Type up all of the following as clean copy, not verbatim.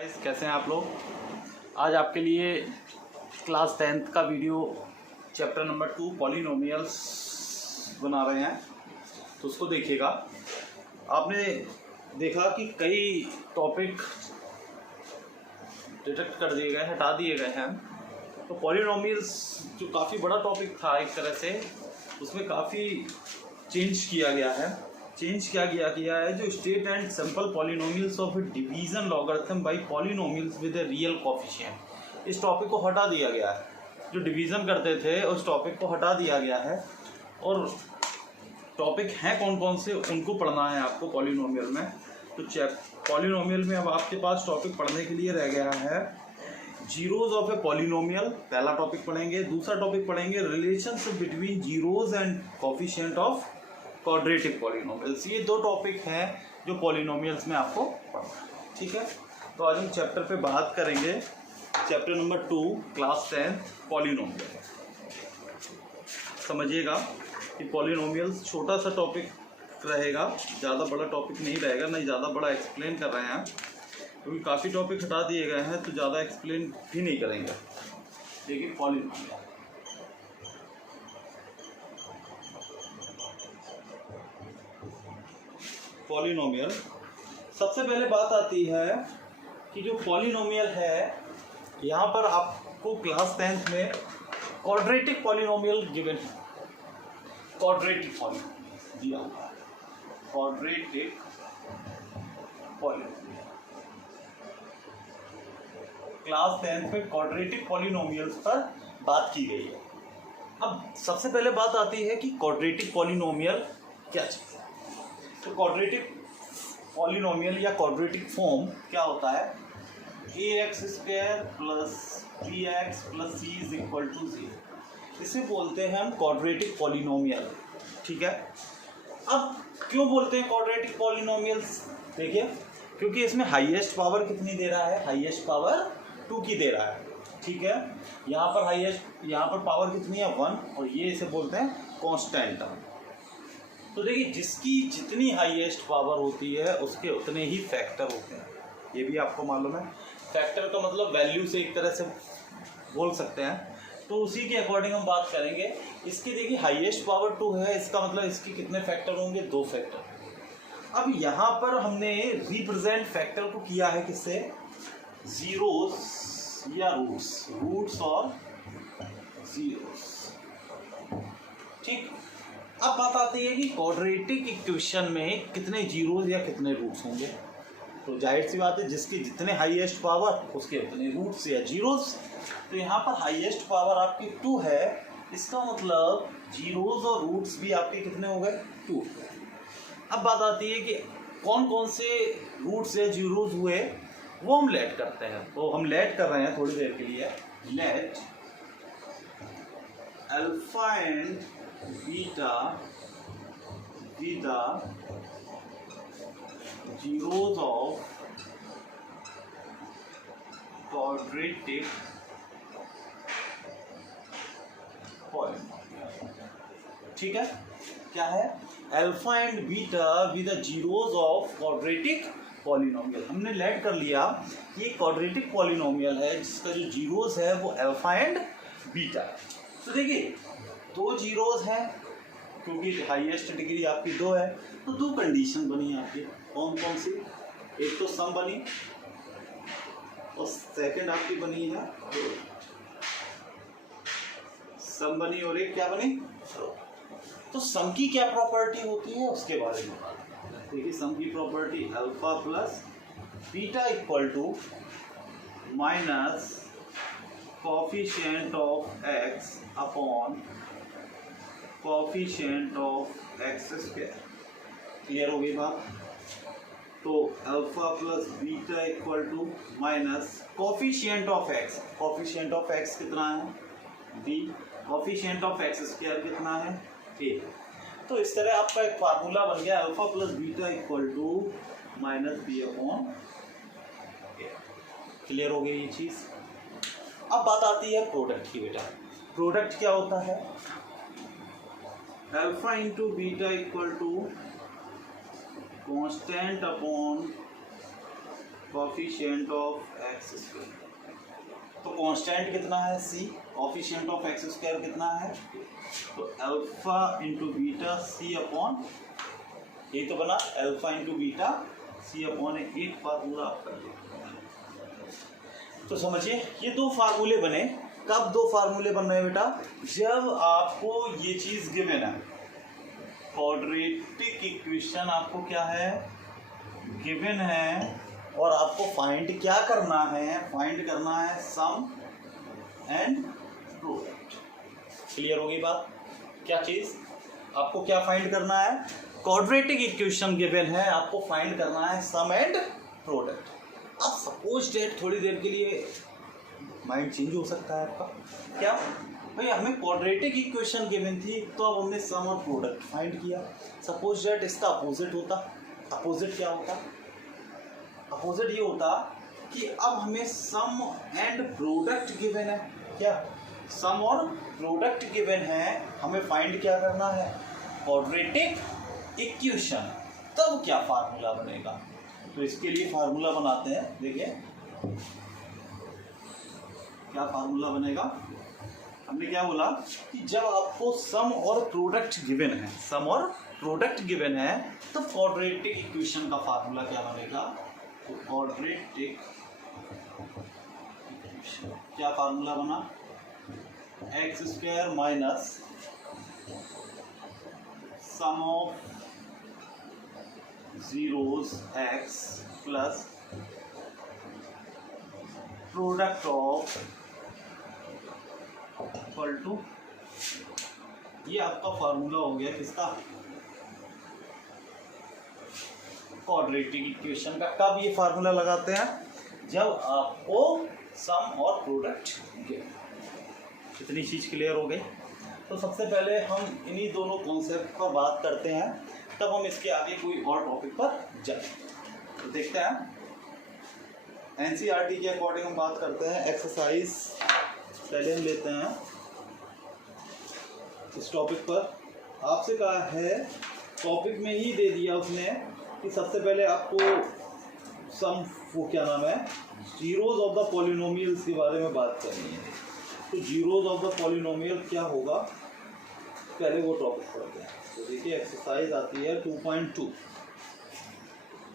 कैसे हैं आप लोग। आज आपके लिए क्लास 10th का वीडियो चैप्टर नंबर 2 पॉलिनोमियल्स बना रहे हैं, तो उसको देखिएगा। आपने देखा कि कई टॉपिक डिटेक्ट कर दिए गए, हटा दिए गए हैं। तो पॉलिनोमियल्स जो काफ़ी बड़ा टॉपिक था एक तरह से, उसमें काफ़ी चेंज किया गया है। गया है जो state and simple polynomials of division logarithm by polynomials with a real coefficient, इस टॉपिक को हटा दिया गया है। जो डिवीजन करते थे उस टॉपिक को हटा दिया गया है, और टॉपिक हैं कौन कौन से उनको पढ़ना है आपको पॉलिनोमियल में। तो पॉलिनोमियल में अब आपके पास टॉपिक पढ़ने के लिए रह गया है जीरोज ऑफ ए पॉलिनोमियल, पहला टॉपिक पढ़ेंगे। दूसरा टॉपिक पढ़ेंगे relationship between zeros and coefficient of quadratic polynomials. ये दो टॉपिक हैं जो पॉलिनोमियल्स में आपको पढ़ना है, ठीक है। तो आज हम चैप्टर पे बात करेंगे, चैप्टर नंबर 2 क्लास 10 पॉलिनोमियल। समझिएगा कि पॉलिनोमियल्स छोटा सा टॉपिक रहेगा, ज़्यादा बड़ा टॉपिक नहीं रहेगा, नहीं ज़्यादा बड़ा एक्सप्लेन कर रहे हैं क्योंकि काफ़ी टॉपिक हटा दिए गए हैं, तो ज़्यादा एक्सप्लेन भी नहीं करेंगे। देखिए पॉलिनोमियल सबसे पहले बात आती है कि जो पॉलिनोमियल है, यहाँ पर आपको क्लास 10th में क्वाड्रेटिक पॉलिनोमियल गिवन है। क्वाड्रेटिक पॉलिनोमियल दिया हुआ है, क्वाड्रेटिक पॉलिनोमियल क्लास 10th में क्वाड्रेटिक पॉलिनोमियल्स पर बात की गई है। अब सबसे पहले बात आती है कि क्वाड्रेटिक पॉलिनोमियल क्या चीज़ है। तो क्वाड्रेटिक पॉलिनोमियल या क्वाड्रेटिक फॉर्म क्या होता है, ax² plus bx plus c is equal to 0। इसे बोलते हैं हम क्वाड्रेटिक पॉलिनोमियल, ठीक है। अब क्यों बोलते हैं क्वाड्रेटिक पॉलिनोमियल्स, देखिए क्योंकि इसमें हाईएस्ट पावर कितनी दे रहा है, हाईएस्ट पावर 2 की दे रहा है, ठीक है। यहाँ पर पावर कितनी है 1, और ये इसे बोलते हैं कांस्टेंट टर्म। तो देखिए जिसकी जितनी हाईएस्ट पावर होती है उसके उतने ही फैक्टर होते हैं, ये भी आपको मालूम है। फैक्टर का मतलब वैल्यू से एक तरह से बोल सकते हैं, तो उसी के अकॉर्डिंग हम बात करेंगे। इसकी देखिए हाईएस्ट पावर 2 है, इसका मतलब इसके कितने फैक्टर होंगे, 2 फैक्टर। अब यहाँ पर हमने रिप्रेजेंट फैक्टर को किया है किससे, जीरोस या रूट्स और जीरोस, ठीक। अब बात आती है कि क्वाड्रेटिक इक्वेशन में कितने जीरोस या कितने रूट्स होंगे। तो जाहिर सी बात है जिसकी जितने हाईएस्ट पावर उसके उतने रूट्स या जीरोस। तो यहाँ पर हाईएस्ट पावर आपकी 2 है, इसका मतलब जीरोस और रूट्स भी आपके कितने हो गए, 2। अब बात आती है कि कौन कौन से रूट्स या जीरोस हुए, वो हम लेट करते हैं। तो हम लेट कर रहे हैं थोड़ी देर के लिए, late alpha and beta with the zeros of quadratic polynomial, ठीक है। क्या है, alpha and beta with the zeros of quadratic polynomial. हमने लेट कर लिया ये क्वाड्रेटिक पॉलिनोमियल है जिसका जो जीरोस है वो अल्फा एंड बीटा है। तो देखिए 2 जीरोस हैं क्योंकि हाईएस्ट डिग्री आपकी 2 है, तो 2 कंडीशन बनी है आपकी। कौन कौन सी, एक तो सम बनी और सेकंड आपकी बनी है सम बनी, और एक क्या बनी, तो सम की क्या प्रॉपर्टी होती है उसके बारे में बात। देखिए सम की property alpha plus beta equal to minus coefficient of x upon coefficient of x²। Clear हो गई बात। तो alpha plus beta equal to minus coefficient of x, coefficient of x कितना है b, कोएफिशिएंट ऑफ x² कितना है a। तो इस तरह आपका एक फार्मूला बन गया, alpha plus beta equal to minus b upon a। Clear हो गई ये चीज़। अब बात आती है प्रोडक्ट की। बेटा प्रोडक्ट क्या होता है, alpha into beta equal to constant upon coefficient of x square, तो कांस्टेंट कितना है c, coefficient of x square कितना है, तो alpha into beta c upon, ये तो बना alpha into beta c upon एक फार्मूला आपका। तो समझिए ये दो फार्मूले बने। कब दो फार्मूले बन रहे हैं बेटा, जब आपको ये चीज गिवन है, क्वाड्रेटिक इक्वेशन आपको क्या है गिवन है, और आपको फाइंड क्या करना है, फाइंड करना है सम एंड प्रोडक्ट। क्लियर होगी बात, क्या चीज आपको क्या फाइंड करना है, क्वाड्रेटिक इक्वेशन गिवन है, आपको फाइंड करना है सम एंड प्रोडक्ट। अब सपोज डेट थोड़ी देर के लिए माइंड चेंज हो सकता है आपका, क्या भाई हमें क्वाड्रेटिक इक्वेशन गिवन थी, तो अब हमने सम और प्रोडक्ट फाइंड किया। सपोज डेट इसका अपोजिट होता, अपोजिट क्या होता, अपोजिट ये होता कि अब हमें सम एंड प्रोडक्ट गिवन है, क्या सम और प्रोडक्ट गिवन है, हमें फाइंड क्या करना है क्वाड्रेटिक इक्वेशन, तब क्या फार्मूला बनेगा। तो इसके लिए फार्मूला बनाते हैं, देखिए क्या फार्मूला बनेगा। हमने क्या बोला कि जब आपको सम और प्रोडक्ट गिवन है, सम और प्रोडक्ट गिवन है, तो क्वाड्रेटिक इक्वेशन का फार्मूला क्या बनेगा, तो क्वाड्रेटिक इक्वेशन क्या फार्मूला बना, x square minus sum of zeros x plus product of equal to, ये आपका फार्मूला हो गया किसका, क्वाड्रेटिक इक्वेशन का। कब ये फार्मूला लगाते हैं, जब आपको सम और प्रोडक्ट गिवन। इतनी चीज क्लियर हो गई। तो सबसे पहले हम इन्हीं दोनों कॉन्सेप्ट पर बात करते हैं, तब हम इसके आगे कोई और टॉपिक पर जाएं। तो देखते हैं एनसीईआरटी के अकॉर्डिंग हम बात करते हैं। एक्सरसाइज पहले हम लेते हैं इस टॉपिक पर। आपसे कहा है, टॉपिक में ही दे दिया उसने कि सबसे पहले आपको सम, वो क्या नाम है, जीरोज ऑफ द पॉलिनोमियल्स के बारे में बात करनी है। तो जीरोज ऑफ द पॉलिनोमियल क्या होगा, पहले वो टॉपिक पढ़ते हैं। तो देखिए एक्सरसाइज आती है 2.2,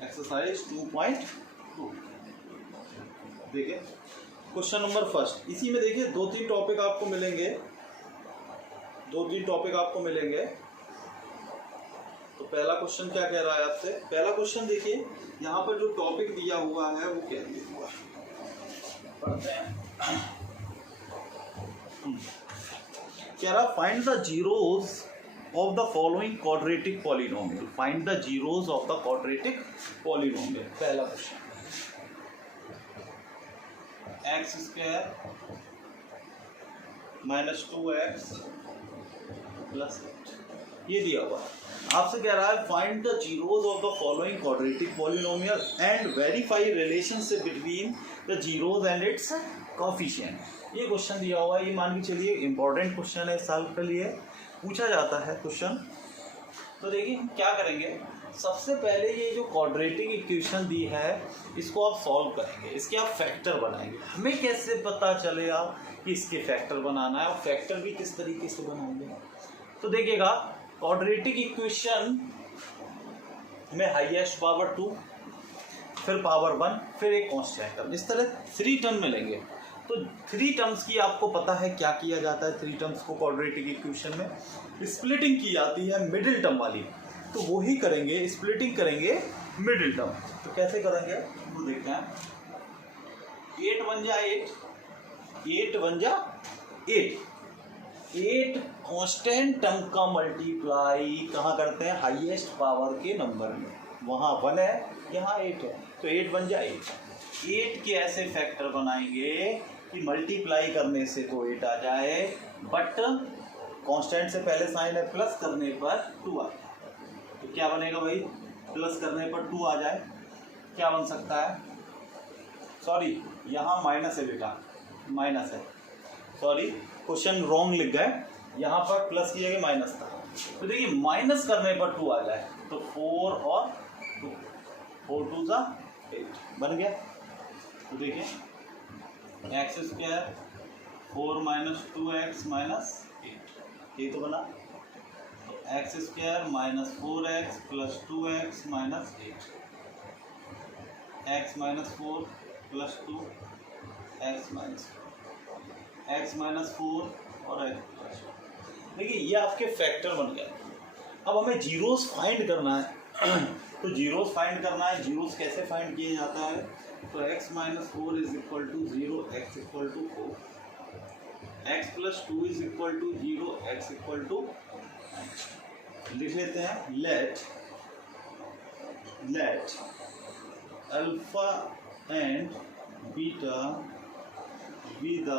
एक्सरसाइज 2.2। देखिए क्वेश्चन नंबर फर्स्ट, इसी में देखिए दो तीन टॉपिक आपको मिलेंगे, दो तीन टॉपिक आपको मिलेंगे। तो पहला क्वेश्चन क्या कह रहा है आपसे, पहला क्वेश्चन देखिए यहाँ पर जो टॉपिक दिया हुआ है वो क्या दिया हुआ है, पढ़ते हैं। कह रहा find the zeros of the following quadratic polynomial, find the zeros of the quadratic polynomial. पहला question, x square minus 2x plus 8, ये दिया हुआ है। आपसे कह रहा है find the zeros of the following quadratic polynomial and verify relationship between the zeros and its coefficient. ये क्वेश्चन दिया हुआ है, ये मान के चलिए इंपॉर्टेंट क्वेश्चन है, इस साल के लिए पूछा जाता है क्वेश्चन। तो देखिए हम क्या करेंगे, सबसे पहले ये जो क्वाड्रेटिक इक्वेशन दी है इसको आप सॉल्व करेंगे, इसके आप फैक्टर बनाएंगे। हमें कैसे पता चलेगा कि इसके फैक्टर बनाना है, और फैक्टर भी किस तरीके से बनाएंगे। तो देखिएगा क्वाड्रेटिक इक्वेशन में हाईएस्ट पावर 2, फिर पावर 1, फिर एक कांस्टेंट टर्म, इस तरह 3 टर्म मिलेंगे। तो 3 टर्म्स की आपको पता है क्या किया जाता है, 3 टर्म्स को क्वाड्रेटिक इक्वेशन में स्प्लिटिंग की जाती है मिडिल टर्म वाली, तो वो ही करेंगे, स्प्लिटिंग करेंगे मिडिल टर्म। तो कैसे करेंगे वो देखते हैं। 8 1 जा 8, 8 1 जा 8, 8 कांस्टेंट टर्म का मल्टीप्लाई कहाँ करते हैं, हाईएस्ट पावर के नंबर में। वहाँ 1 है, यहाँ 8 है, तो 8 1 जा 8। 8 के ऐसे फैक्टर बनाएंगे कि मल्टीप्लाई करने से तो 8 आ जाए, बट कांस्टेंट से पहले साइन है, प्लस करने पर 2 आ जाए। तो क्या बनेगा भाई, प्लस करने पर 2 आ जाए, क्या बन सकता है, सॉरी यहाँ माइनस है बेटा, माइनस है, सॉरी क्वेश्चन रॉन्ग लिख गए, यहाँ पर प्लस किया गया, माइनस था। तो देखिए माइनस करने पर 2 आ जाए, तो 4 और 2, 4 2 जा 8। बन गया। तो देखिए x square 4 minus 2x minus 8, ये तो बना। तो x square minus 4x plus 2x minus 8, x minus 4 plus 2 x minus 4 और एक्स प्लस 2। देखिए ये आपके फैक्टर बन गया। अब हमें जीरोस फाइंड करना है। तो जीरोस फाइंड करना है, जीरोस कैसे फाइंड किया जाता है? तो x minus 4 is equal to 0, x equal to 4, x plus 2 is equal to 0, x equal to, लिख लेते हैं let alpha and beta be the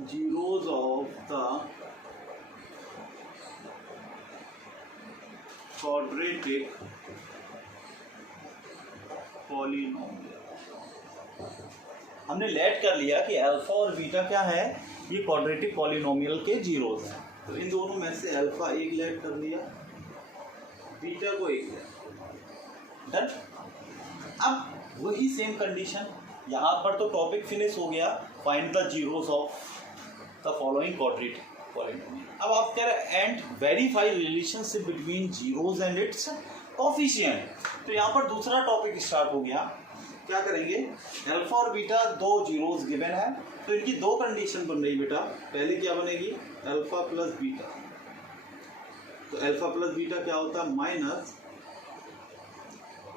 zeros of the quadratic polynomial। हमने लेट कर लिया कि अल्फा और बीटा क्या है, ये क्वाड्रेटिक पॉलिनोमियल के जीरोस हैं। तो इन दोनों में से अल्फा एक लेट कर लिया, बीटा को एक लेट, डन। अब वही सेम कंडीशन यहाँ पर, तो टॉपिक फिनिश हो गया, find the zeros of the following quadratic polynomial. अब आप कह रहे हैं and verify relationship between zeros and its coefficient. तो यहाँ पर दूसरा टॉपिक स्टार्ट हो गया। क्या करेंगे, अल्फा और बीटा दो जीरोस गिवन है, तो इनकी दो कंडीशन बन रही बेटा। पहले क्या बनेगी, अल्फा प्लस बीटा। तो अल्फा प्लस बीटा क्या होता है, minus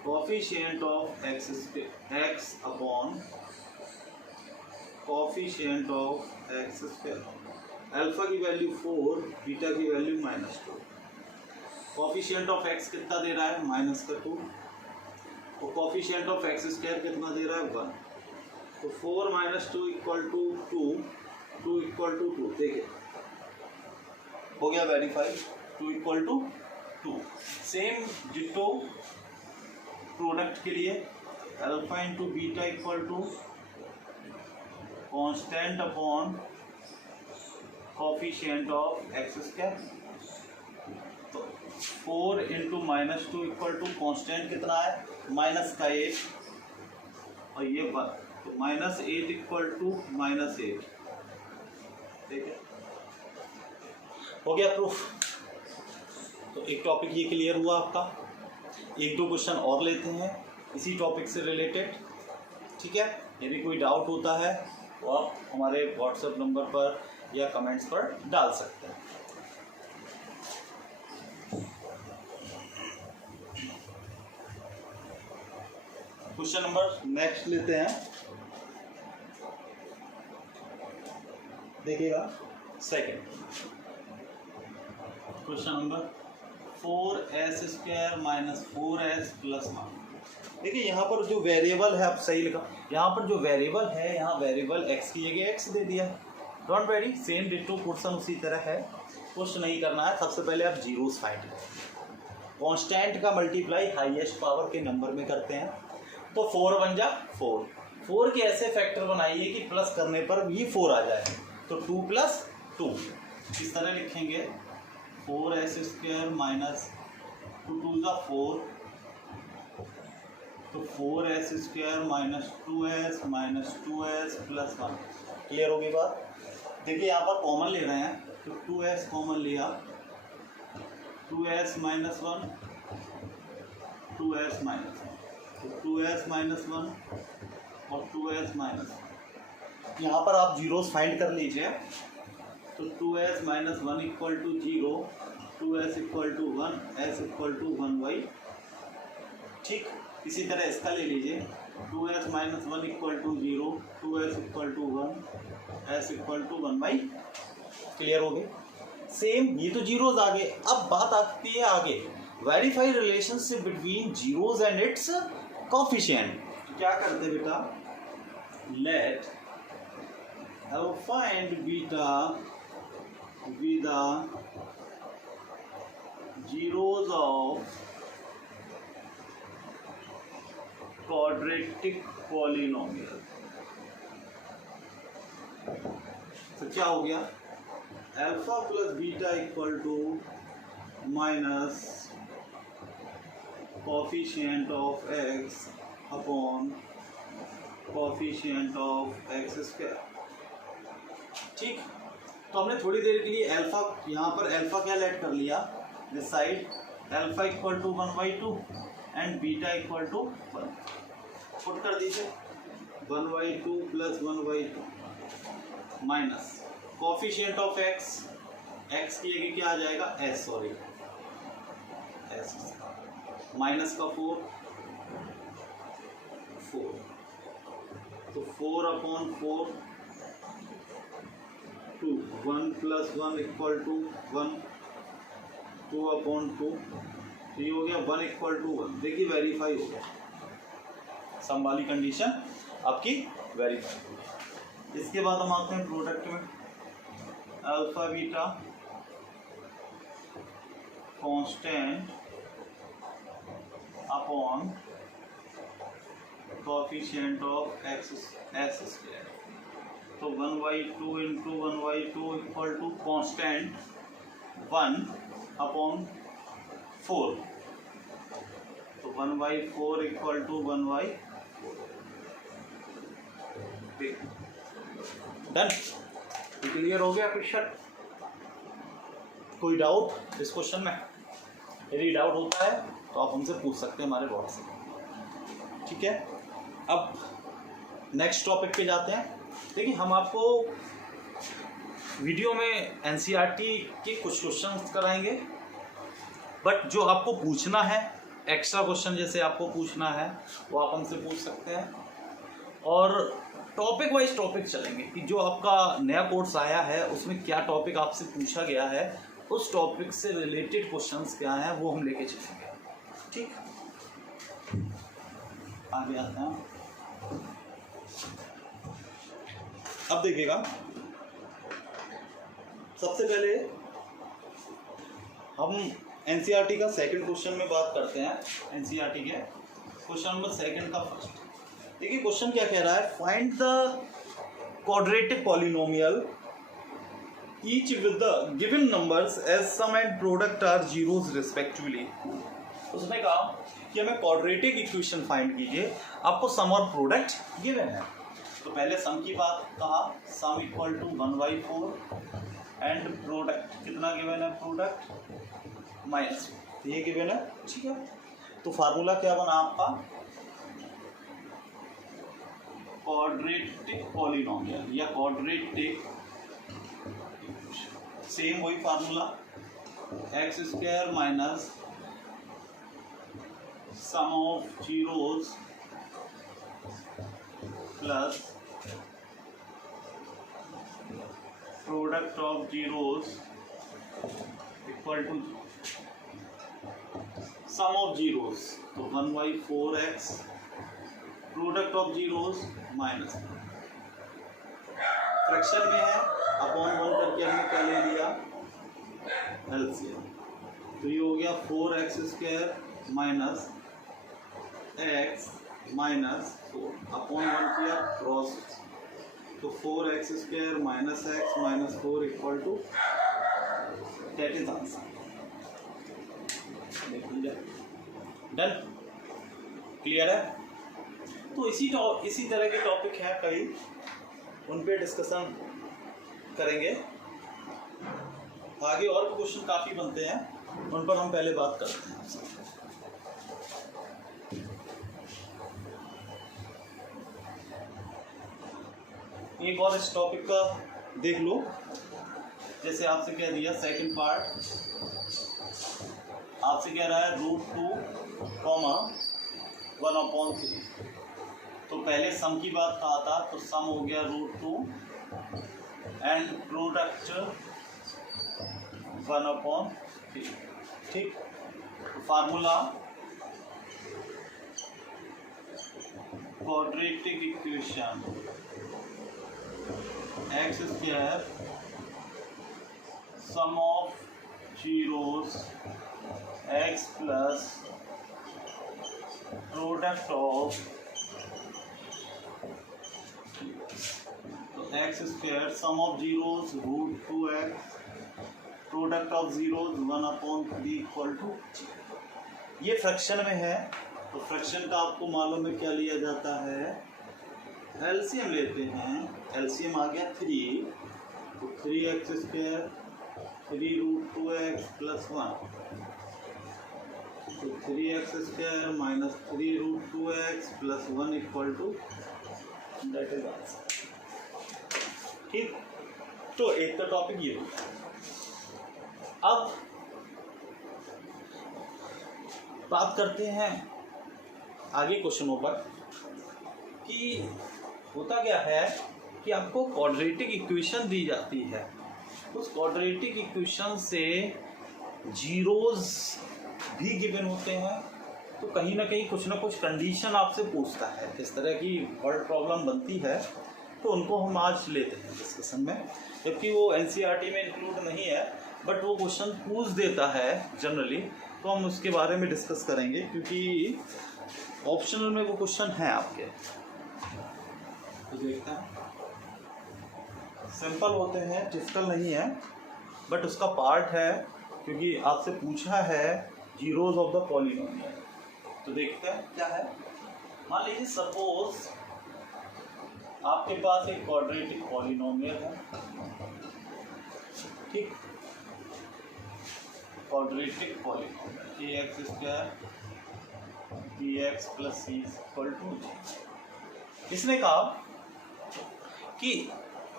coefficient of x upon coefficient of x square. Alpha की वैल्यू 4, बीटा की वैल्यू -2। कोफिशिएंट ऑफ एक्स कितना दे रहा है, -2। तो कोफिशिएंट ऑफ एक्स स्क्वायर कितना दे रहा है, 1। तो 4 - 2 इक्वल टू 2, 2 इक्वल टू 2। देखिए हो गया verify, 2 equal to 2। Same ditto product के लिए, alpha into beta equal to constant upon coefficient of x square. तो 4 इंटू -2 इक्वल टू कांस्टेंट कितना है, -8 और ये 1, तो -8 इक्वल टू -8। ठीक है, हो गया प्रूफ। तो एक टॉपिक ये क्लियर हुआ आपका। एक दो क्वेश्चन और लेते हैं इसी टॉपिक से रिलेटेड, ठीक है। यदि कोई डाउट होता है तो आप हमारे व्हाट्सएप नंबर पर या कमेंट्स पर डाल सकते हैं। क्वेश्चन नंबर नेक्स्ट लेते हैं, देखिएगा second question number 4s square minus 4s plus 1। देखिए यहाँ पर जो वेरिएबल है, आप सही लिखा, यहाँ पर जो वेरिएबल है, यहाँ वेरिएबल x की जगह x दे दिया। Don't very, same ditto question उसी तरह है, कुछ नहीं करना है। सबसे पहले आप जीरोस फाइंड करें। कांस्टेंट का मल्टीप्लाई हाईएस्ट पावर के नंबर में करते हैं, तो 4 बन जा 4। 4 के ऐसे फैक्टर बनाइए कि प्लस करने पर भी 4 आ जाए। तो 2 + 2 इस तरह लिखेंगे, 4s स्क्वायर माइनस 2 2 = 4, तो 4s square minus 2s minus 2s plus 1। Clear होगी बात। देखिए यहाँ पर कॉमन ले रहे हैं, तो 2s कॉमन लिया, 2s माइनस 1, 2s माइनस 1, तो 2s माइनस 1 और 2s माइनस 1। यहाँ पर आप जीरोस फाइंड कर लीजिए। तो 2s minus 1 equal to 0, 2s equal to 1, s equal to 1/। ठीक, इसी तरह इसका ले लीजिए, 2s minus 1 equal to 0, 2s equal to 1, s equal to 1/। Clear हो गए। सेम ये तो जीरोज आ गए। अब बात आती है आगे, verify relationship between zeros and its coefficient. क्या करते बेटा, let alpha and beta be the zeros of quadratic polynomial. तो क्या हो गया, alpha plus beta equal to minus coefficient of x upon coefficient of x square. ठीक, तो हमने थोड़ी देर के लिए अल्फा, यहाँ पर अल्फा क्या लेट कर लिया this side, alpha equal to 1/2 and beta equal to 1 put कर दीजिए, 1/2 प्लस 1/2 minus coefficient of x, x की जगह क्या आ जाएगा s, सॉरी s, माइनस का 4, तो 4/4 2, 1 प्लस 1 इक्वल टू 1, 2/2, ये हो गया 1 इक्वल टू 1। देखिए वेरीफाई हो गया, सम वाली कंडीशन आपकी वेरीफाई हो गई। इसके बाद हम आते हैं प्रोडक्ट में, alpha beta constant upon coefficient of x s square, तो 1/2 इंटू 1/2 इक्वल टू कांस्टेंट 1/4, तो 1/4 इक्वल टू 1/4। डन, क्लियर हो गया क्वेश्चन? कोई डाउट इस क्वेश्चन में? यदि डाउट होता है तो आप हमसे पूछ सकते हैं हमारे व्हाट्सएप। ठीक है, अब नेक्स्ट टॉपिक पे जाते हैं। देखिए, हम आपको वीडियो में एनसीईआरटी के कुछ क्वेश्चंस कराएंगे, बट जो आपको पूछना है एक्स्ट्रा क्वेश्चन जैसे आपको पूछना है वो आप हमसे पूछ सकते हैं, और टॉपिक वाइज टॉपिक चलेंगे कि जो आपका नया कोर्स आया है उसमें क्या टॉपिक आपसे पूछा गया है, उस टॉपिक से रिलेटेड क्वेश्चंस क्या हैं वो हम लेके चलेंगे। ठीक, आगे आते हैं। अब देखिएगा, सबसे पहले हम एनसीईआरटी का सेकंड क्वेश्चन में बात करते हैं। एनसीईआरटी के क्वेश्चन नंबर सेकंड का फर्स्ट, देखिए क्वेश्चन क्या कह रहा है, find the quadratic polynomial each with the given numbers as sum and product are zeros respectively. उसने कहा कि हमें क्वाड्रेटिक इक्वेशन फाइंड कीजिए, आपको सम और प्रोडक्ट गिवन है। तो पहले सम की बात कहा, sum equal to 1/4 and product कितना गिवन है, प्रोडक्ट माइनस ये गिवन है। ठीक है, तो फार्मूला क्या बना आपका, क्वाड्रेटिक पॉलिनोमियल या क्वाड्रेटिक, सेम वही formula, x² minus sum of zeros plus product of zeros equal to sum of zeros, तो 1/4x product of zeros minus fraction में है, अपॉन 1 करके हमने क्या ले लिया एलसीएम, तो ये हो गया 4x² minus x minus 4 upon 1 किया क्रॉस, तो 4x² minus x minus 4 equal to, that is answer. देख लीजिए, डन, क्लियर है? तो इसी तरह के टॉपिक हैं कई, उन पे डिस्कशन करेंगे आगे, और क्वेश्चन काफ़ी बनते हैं, उन पर हम पहले बात करते हैं। एक और इस टॉपिक का देख लो, जैसे आपसे कह दिया सेकंड पार्ट, आपसे कह रहा है √2, 1/3, तो पहले सम की बात कहा था, तो सम हो गया √2 एंड प्रोडक्ट 1/3। ठीक, formula quadratic equation x² sum of zeros x plus product of, तो x² sum of zeros √2x product of zeros 1/3 equal to. ये फ्रैक्शन में है, तो फ्रैक्शन का आपको मालूम है क्या लिया जाता है, एलसीएम लेते हैं। एलसीएम आ गया 3, तो 3x² 3√2x + 1, तो 3x² - 3√2x + 1 = that is answer. ठीक, तो एक तो टॉपिक ये हो गया। अब बात करते हैं आगे क्वेश्चनों पर कि होता क्या है कि आपको क्वाड्रेटिक इक्वेशन दी जाती है, उस क्वाड्रेटिक इक्वेशन से जीरोज भी गिवन होते हैं, तो कहीं ना कहीं कुछ ना कुछ कंडीशन आपसे पूछता है। इस तरह की वर्ड प्रॉब्लम बनती है, तो उनको हम आज लेते हैं डिस्कशन में, जबकि वो एनसीईआरटी में इंक्लूड नहीं है, बट वो क्वेश्चन पूछ देता है जनरली, तो हम उसके बारे में डिस्कस करेंगे, क्योंकि ऑप्शनल में वो क्वेश्चन है आपके। तो देखते हैं, सिंपल होते हैं, डिफिकल्ट नहीं है, बट उसका पार्ट है, क्योंकि आपसे पूछा है जीरोज ऑफ द पॉलिनोमियल। तो देखते हैं क्या है। मान लीजिए सपोज आपके पास एक क्वाड्रेटिक पॉलिनोमियल है, ठीक, quadratic polynomial ax² bx + c = 2। इसने कहा कि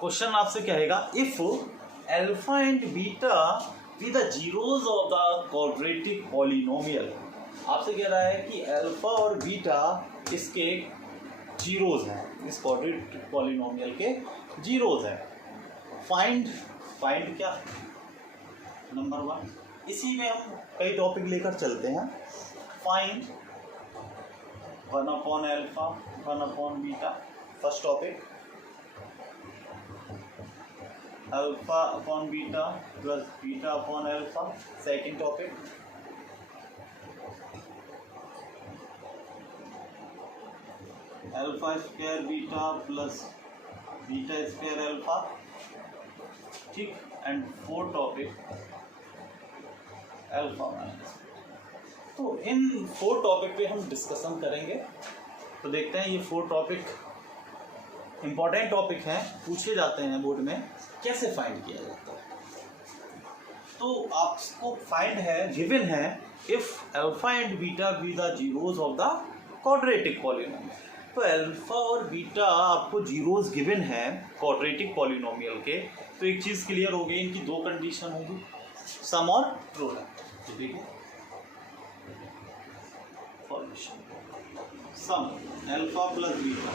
क्वेश्चन आपसे कहेगा if alpha and beta be the zeros of the quadratic polynomial. आपसे कह रहा है कि अल्फा और बीटा इसके जीरोज हैं, इस क्वाड्रेटिक पॉलिनोमियल के जीरोज हैं। फाइंड क्या, नंबर 1। इसी में हम कई टॉपिक लेकर चलते हैं। Find 1/α 1/β, first topic. α/β + β/α, second topic. α² beta + β² α, ठीक, एंड फोर्थ टॉपिक α-। तो इन 4 टॉपिक पे हम डिस्कशन करेंगे। तो देखते हैं, ये 4 टॉपिक इम्पॉर्टेंट टॉपिक हैं, पूछे जाते हैं बोर्ड में, कैसे फाइंड किया जाता है। तो आपको फाइंड है, गिवन है, if alpha and beta be the zeros of the quadratic polynomial. तो अल्फा और बीटा आपको जीरोज गिवन है क्वाड्रेटिक पॉलिनोमियल के, तो एक चीज़ क्लियर हो गई, इनकी 2 कंडीशन होगी, सम और प्रोडक्ट। तो देखिए sum alpha + beta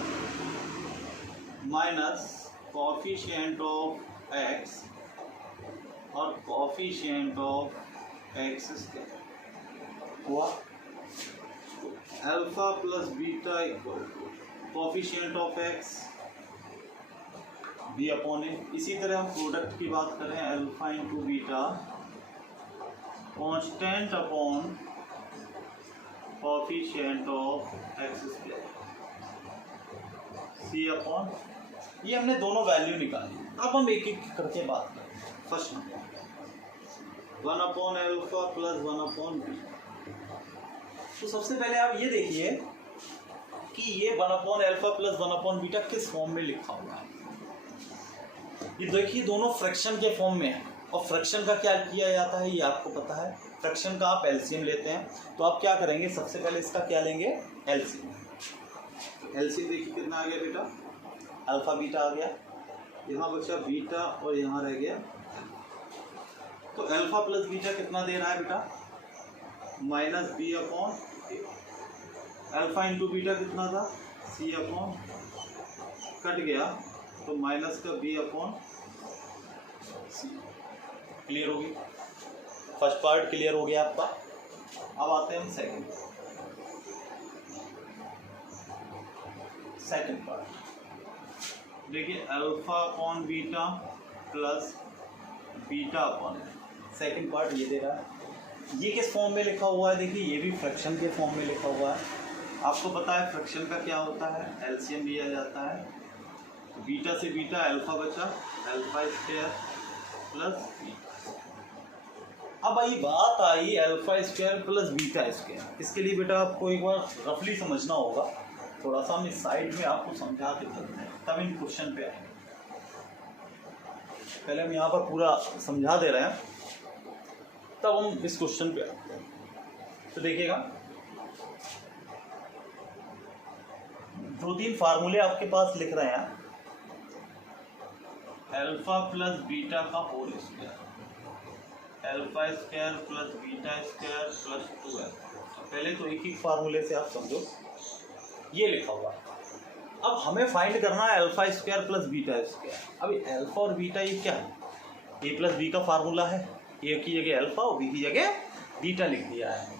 minus coefficient of x और कोएफिशिएंट ऑफ x² हुआ। Alpha + beta = coefficient of x b/a। इसी तरह हम प्रोडक्ट की बात करें, alpha × beta constant upon coefficient of x² c/, ये हमने दोनों वैल्यू निकाली। अब हम एक एक करके बात करें। First number 1/α + 1/β। तो सबसे पहले आप ये देखिए कि ये 1/α + 1/β किस फॉर्म में लिखा हुआ है। ये देखिए दोनों फ्रैक्शन के फॉर्म में है, और फ्रैक्शन का क्या किया जाता है ये आपको पता है। फ्रैक्शन का आप एलसीएम लेते हैं, तो आप क्या करेंगे, सबसे पहले इसका क्या लेंगे, एलसीएम। एलसीएम देखिए कितना आ गया बेटा, अल्फा बीटा आ गया, यहाँ बचा बीटा और यहाँ रह गया। तो अल्फा + बीटा कितना दे रहा है बेटा, -b/a। अल्फा × बीटा कितना था, c/, कट गया तो माइनस का b/c। क्लियर होगी, फर्स्ट पार्ट क्लियर हो गया आपका। अब आते हैं हम सेकंड पार्ट। देखिए α/बीटा + β/, सेकंड पार्ट ये दे रहा है। ये किस फॉर्म में लिखा हुआ है, देखिए ये भी फ्रैक्शन के फॉर्म में लिखा हुआ है। आपको पता है फ्रैक्शन का क्या होता है, एलसीएम लिया जाता है। बीटा से बीटा अल्फा बचा, α² + बीटा। अब भाई बात आई alpha square plus beta square. इसके लिए बेटा आपको एक बार रफली समझना होगा, थोड़ा सा हम इस साइड में आपको समझा के चलते हैं तब इन क्वेश्चन पे आएंगे। पहले हम यहाँ पर पूरा समझा दे रहे हैं तब हम इस क्वेश्चन पे आते हैं। तो देखिएगा, 2-3 फार्मूले आपके पास लिख रहे हैं। अल्फा प्लस बीटा का whole square, alpha square plus beta square plus 2 पहले तो एक ही फार्मूले से आप समझो, ये लिखा हुआ। अब हमें फाइंड करना है alpha square plus beta square. अभी अल्फा और बीटा ये क्या है, ए प्लस बी का फार्मूला है, ए की जगह अल्फा और बी की जगह बीटा लिख दिया है।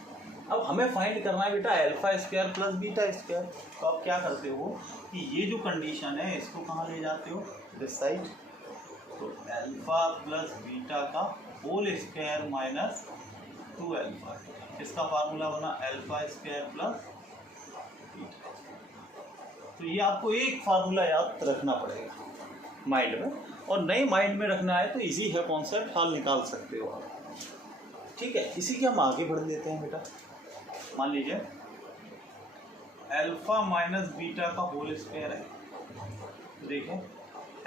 अब हमें फाइंड करना है बेटा alpha square plus beta square. तो आप क्या करते हो कि ये जो कंडीशन है इसको कहाँ ले जाते हो, दिस साइड। तो अल्फा प्लस बीटा का होल स्क्वायर माइनस 2 अल्फा, इसका फार्मूला बना अल्फा स्क्वायर प्लस बीटा। तो ये आपको एक फार्मूला याद रखना पड़ेगा माइंड में, और नए माइंड में रखना है तो इजी है कॉन्सेप्ट, हल निकाल सकते हो आप। ठीक है, इसी के हम आगे बढ़ लेते हैं बेटा। मान लीजिए अल्फा माइनस बीटा का होल स्क्वायर है, तो देखिए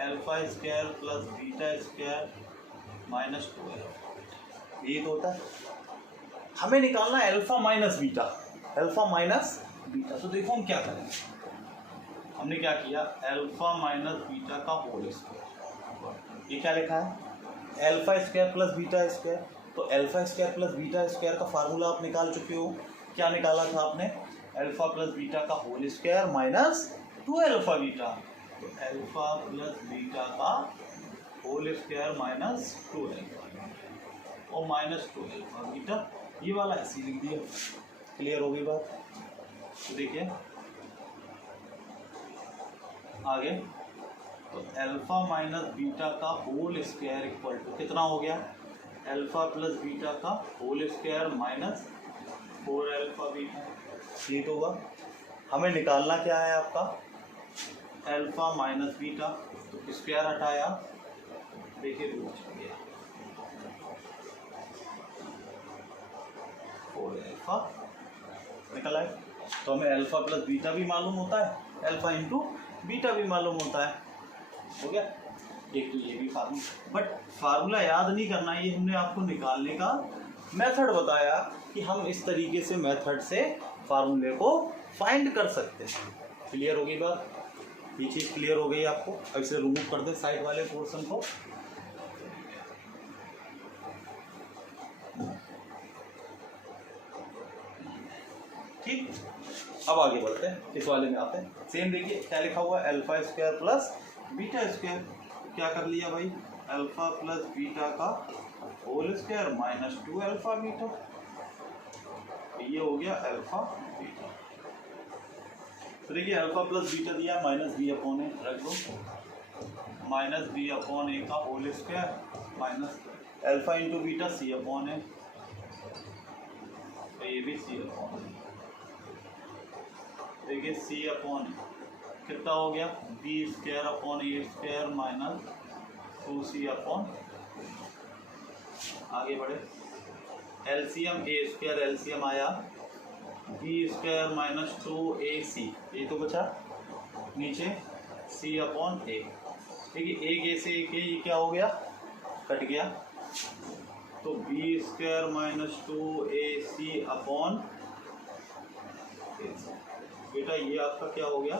alpha square plus beta square minus 2 ये तो होता है। हमें निकालना है alpha minus beta, alpha minus beta. तो देखो हम क्या करेंगे, हमने क्या किया, अल्फा माइनस बीटा का होल स्क्वायर। ये क्या लिखा है, alpha square plus beta square. तो alpha square plus beta square का फार्मूला आप निकाल चुके हो। क्या निकाला था आपने, अल्फा प्लस बीटा का whole square minus 2 alpha beta. तो अल्फा प्लस बीटा का होल स्क्वायर माइनस 2 अल्फा और माइनस 2 अल्फा बीटा, ये वाला ऐसे लिख दिया। क्लियर हो गई बात। तो देखिए आगे, तो अल्फा माइनस बीटा का होल स्क्वायर इक्वल टू कितना हो गया, अल्फा प्लस बीटा का whole square minus 4 alpha beta. ये तो हुआ। हमें निकालना क्या है आपका, अल्फा माइनस बीटा। तो स्क्वायर हटाया, देखिए रूट चल गया, 4 अल्फा निकल आए। तो हमें अल्फा प्लस बीटा भी मालूम होता है, अल्फा इंटू बीटा भी मालूम होता है। हो गया एक, तो ये भी फार्मूला। बट फार्मूला याद नहीं करना, ये हमने आपको निकालने का मेथड बताया कि हम इस तरीके से मेथड से फार्मूले को फाइंड कर सकते हैं। क्लियर हो गई बात, ये चीज़ क्लियर हो गई आपको। अब इसे रिमूव कर दें साइड वाले पोर्शन को। ठीक, अब आगे बढ़ते हैं, इस वाले में आते हैं। सेम देखिए क्या लिखा हुआ है, alpha square plus beta square. क्या कर लिया भाई, अल्फा प्लस बीटा का whole square minus 2 alpha beta. ये हो गया अल्फा बीटा। तो देखिए अल्फा प्लस बीटा दिया माइनस बी अपॉन ए रख दो, माइनस बी अपॉन ए का whole square minus alpha into beta c upon a, तो ये भी सी अपॉन ए। देखिए सी अपॉन कितना हो गया, B square upon a square minus 2c upon. आगे बढ़े, एलसीएम ए स्क्वायर एलसीएम आया, बी स्क्वायर माइनस 2ac, ये तो बचा नीचे c अपॉन ए। देखिए एक ए से एक ए, ये क्या हो गया, कट गया। तो b square minus 2ac upon बेटा, ये आपका क्या हो गया,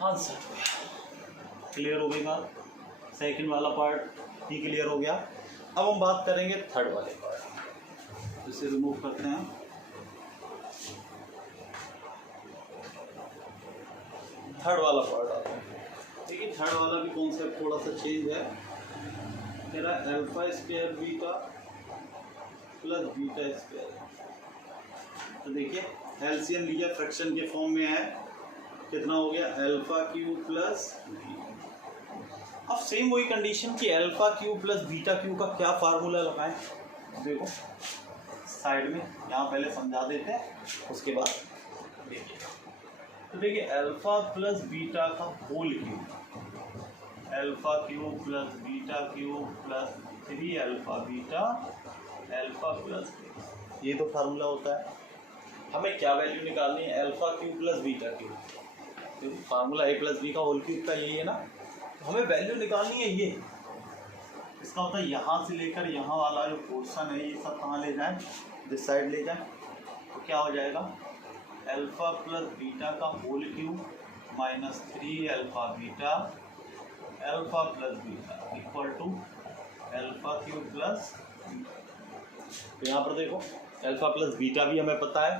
आंसर हो गया। क्लियर हो गई बात, सेकंड वाला पार्ट ही क्लियर हो गया। अब हम बात करेंगे थर्ड वाले पार्ट, इसे रिमूव करते हैं। थर्ड वाला पार्ट आता है। देखिए थर्ड वाला भी कॉन्सेप्ट थोड़ा सा चेंज है। तेरा alpha square beta plus beta square. तो देखिए एलसीएम लिया, फ्रैक्शन के फॉर्म में है, कितना हो गया, अल्फा क्यूब प्लस। अब सेम वही कंडीशन कि alpha cube plus beta cube का क्या फार्मूला लगाएं। देखो साइड में, यहाँ पहले समझा देते हैं उसके बाद देखिए। तो देखिए अल्फा प्लस बीटा का whole cube, alpha cube plus beta cube plus 3 alpha beta alpha plus, ये तो फार्मूला होता है। हमें क्या वैल्यू निकालनी है? Alpha cube plus beta cube, क्योंकि फार्मूला ए प्लस बी का होल क्यूब का यही है ना। तो हमें वैल्यू निकालनी है ये। इसका मतलब यहाँ से लेकर यहाँ वाला जो पोर्शन है ये सब कहाँ ले जाएं? दिस साइड ले जाएं। तो क्या हो जाएगा? अल्फा प्लस बीटा का whole cube minus 3 alpha beta alpha plus beta equal to alpha cube plus. तो यहाँ पर देखो अल्फा प्लस बीटा भी हमें पता है,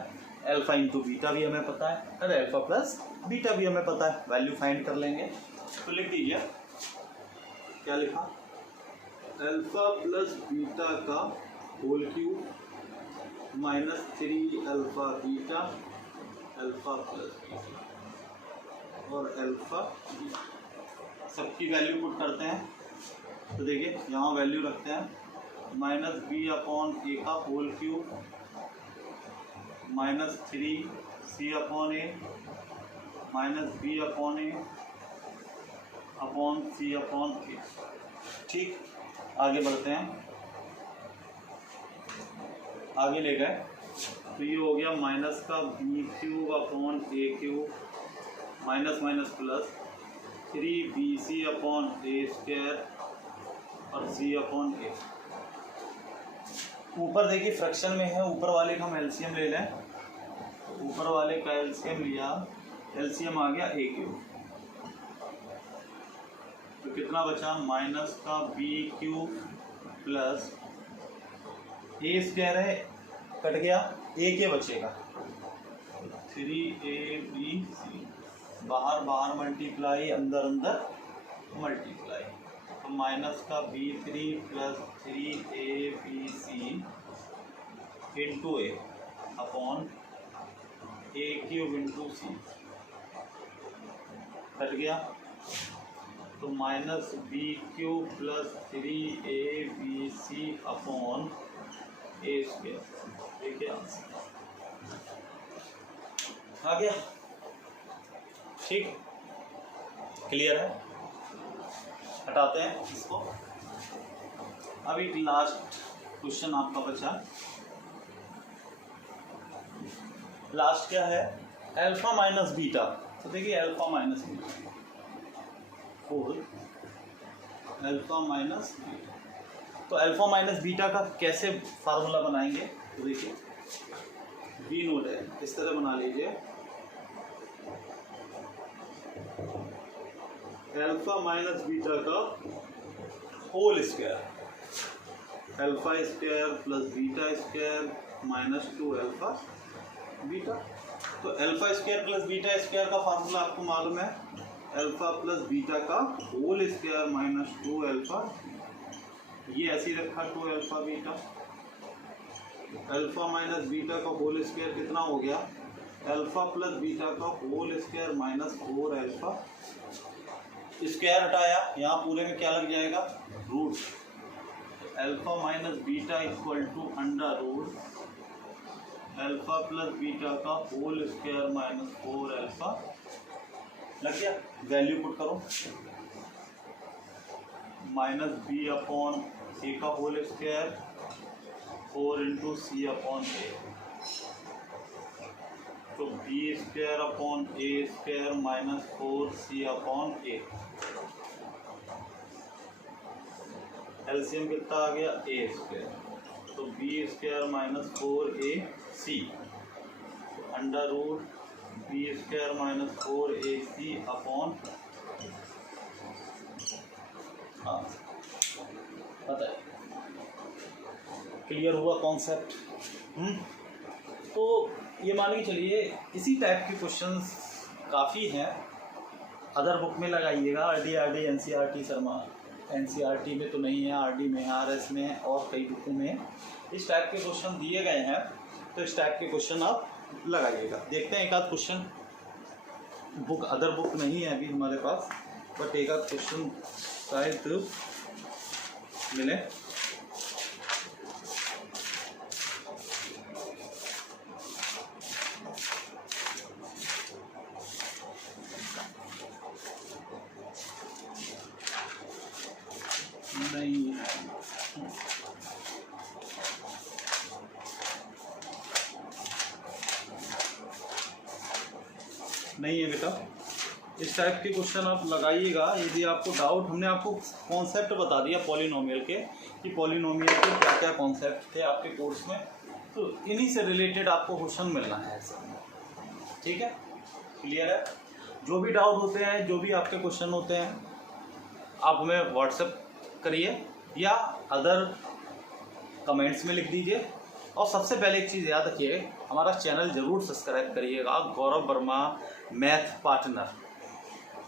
अल्फा इंटू बीटा भी हमें पता है, अरे अल्फा प्लस बीटा भी हमें पता है। वैल्यू फाइंड कर लेंगे। तो लिख दीजिए, क्या लिखा? अल्फा प्लस बीटा का whole cube minus 3 alpha beta alpha plus beta और अल्फा बीटा, सबकी वैल्यू पुट करते हैं। तो देखिए यहाँ वैल्यू रखते हैं माइनस बी अपॉन ए का होल क्यूब माइनस 3 सी अपॉन ए माइनस बी अपॉन ए अपॉन सी अपॉन ए। ठीक, आगे बढ़ते हैं, आगे ले गए तो ये हो गया माइनस का b cube upon a cube minus minus plus 3 b c upon a square और सी अपॉन ए। ऊपर देखिए फ्रैक्शन में है, ऊपर वाले का हम एलसीएम ले लें। ऊपर वाले का एलसीएम लिया, एलसीएम आ गया ए क्यूब, तो कितना बचा? माइनस का बी क्यूब प्लस ए स्क्वायर है, कट गया, ए के बचेगा 3ab, बाहर बाहर मल्टीप्लाई, अंदर अंदर मल्टीप्लाई। तो माइनस का b3 plus 3abc into a upon a cube into c, cut गया। तो minus b cube plus 3abc upon a square. देखिए आंसर आ गया। ठीक, क्लियर है? हटाते हैं इसको। अब एक लास्ट क्वेश्चन आपका बचा। लास्ट क्या है? Alpha minus beta. तो देखिए alpha minus beta, alpha minus beta. तो अल्फा माइनस बीटा का कैसे फार्मूला बनाएंगे? तो देखिए बी नोट है, इस तरह बना लीजिए। अल्फा माइनस बीटा का whole square, alpha square plus beta square minus 2 alpha beta. तो alpha square plus beta square का फार्मूला आपको मालूम है, अल्फा प्लस बीटा का होल स्क्वायर माइनस 2 अल्फा। ये ऐसे ही रखा 2 alpha beta. Alpha minus beta का होल स्क्वायर कितना हो गया? अल्फा प्लस बीटा का whole square minus 4 alpha. Square हटाया, यहाँ पूरे में क्या लग जाएगा? Root. Alpha minus beta equal to under root alpha plus beta का होल स्क्वायर माइनस 4 अल्फा। लग गया? वैल्यू पुट करो, माइनस बी अपॉन ए का whole square 4 into c upon a. तो b square upon a square minus 4c upon a. LCM कितना आ गया? A square. तो b square minus 4ac under root b square minus 4ac upon. हाँ पता है, clear हुआ कॉन्सेप्ट? तो ये मान के चलिए इसी टाइप के क्वेश्चंस काफ़ी हैं। अदर बुक में लगाइएगा, RD NCERT शर्मा, NCERT में तो नहीं है, RD में, RS में है और कई बुकों में इस टाइप के क्वेश्चन दिए गए हैं। तो इस टाइप के क्वेश्चन आप लगाइएगा। देखते हैं एक आध क्वेश्चन, बुक अदर बुक नहीं है अभी हमारे पास, बट एक आध क्वेश्चन शायद मिले। नहीं है बेटा। इस टाइप के क्वेश्चन आप लगाइएगा। यदि आपको डाउट, हमने आपको कॉन्सेप्ट बता दिया पॉलिनोमियल के कि पॉलिनोमियल के क्या क्या कॉन्सेप्ट थे आपके कोर्स में, तो इन्हीं से रिलेटेड आपको क्वेश्चन मिलना है एग्जाम में। ठीक है, क्लियर है? जो भी डाउट होते हैं, जो भी आपके क्वेश्चन होते हैं, आप हमें व्हाट्सएप करिए या अदर कमेंट्स में लिख दीजिए। और सबसे पहले एक चीज़ याद रखिए, हमारा चैनल ज़रूर सब्सक्राइब करिएगा, गौरव वर्मा मैथ पार्टनर।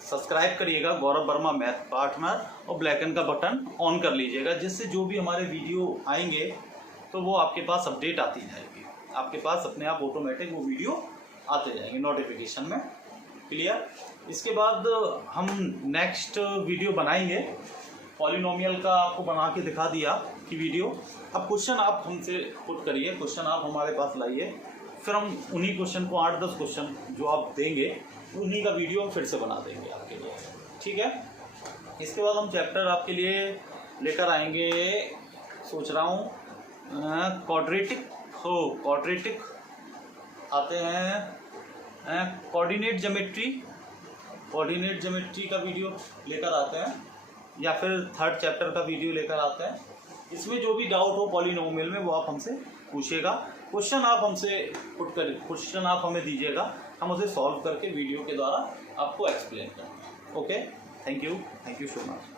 सब्सक्राइब करिएगा गौरव वर्मा मैथ पार्टनर और ब्लैक एन का बटन ऑन कर लीजिएगा, जिससे जो भी हमारे वीडियो आएंगे तो वो आपके पास अपडेट आती जाएगी, आपके पास अपने आप ऑटोमेटिक वो वीडियो आते जाएंगे नोटिफिकेशन में। क्लियर? इसके बाद हम नेक्स्ट वीडियो बनाएंगे पॉलिनोमियल का, आपको बना के दिखा दिया कि वीडियो। अब क्वेश्चन आप हमसे पुट करिए, क्वेश्चन आप हमारे पास लाइए, फिर हम उन्हीं क्वेश्चन को 8-10 क्वेश्चन जो आप देंगे उन्हीं का वीडियो हम फिर से बना देंगे आपके लिए। ठीक है? इसके बाद हम चैप्टर आपके लिए लेकर आएंगे, सोच रहा हूँ क्वाड्रेटिक आते हैं, कोऑर्डिनेट ज्योमेट्री का वीडियो लेकर आते हैं, या फिर थर्ड चैप्टर का वीडियो लेकर आते हैं। इसमें जो भी डाउट हो पॉलिनोमियल में वो आप हमसे पूछिएगा, क्वेश्चन आप हमसे क्वेश्चन आप हमें दीजिएगा, हम उसे सॉल्व करके वीडियो के द्वारा आपको एक्सप्लेन करेंगे। Okay, thank you so much.